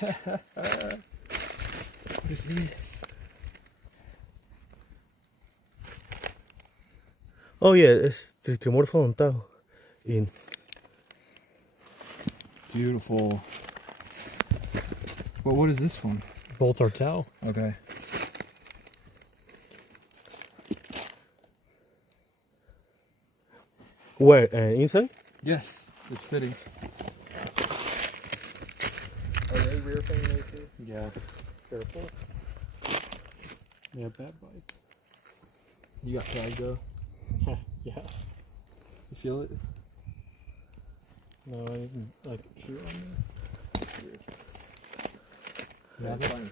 What is this? Oh yeah, it's the Trimorphodon tao. In Beautiful. Well, what is this one? Both are tau. Okay. where? Inside? Yes, it's sitting. Are they rear fang there too? Yeah. Careful. They have bad bites. You got tag though. Yeah. You feel it? No, I didn't like chew on me. Yeah, fine.